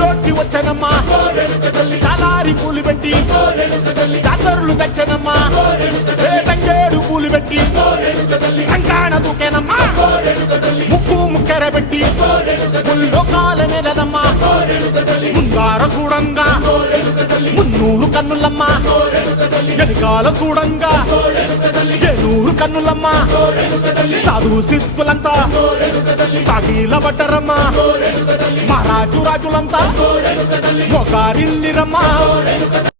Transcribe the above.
ఊళ్ళోకి వచ్చనమ్మా చాలారి పూలు పెట్టి జాతరులు తెచ్చనమ్మా తంగేడు పూలు పెట్టి రంగాణ దూకేనమ్మా ముక్కు ముక్కెర పెట్టి ముల్లోకాల మీదనమ్మా ముంగార చూడంగా మున్నూరు కన్నులమ్మా వెనకాల చూడంగా ఏనూరు కన్నులమ్మా సాధు సిద్ధులంతా సాగిల పడ్డరమ్మా మహారాజు రాజులంతా మొగారిల్లిరమ్మా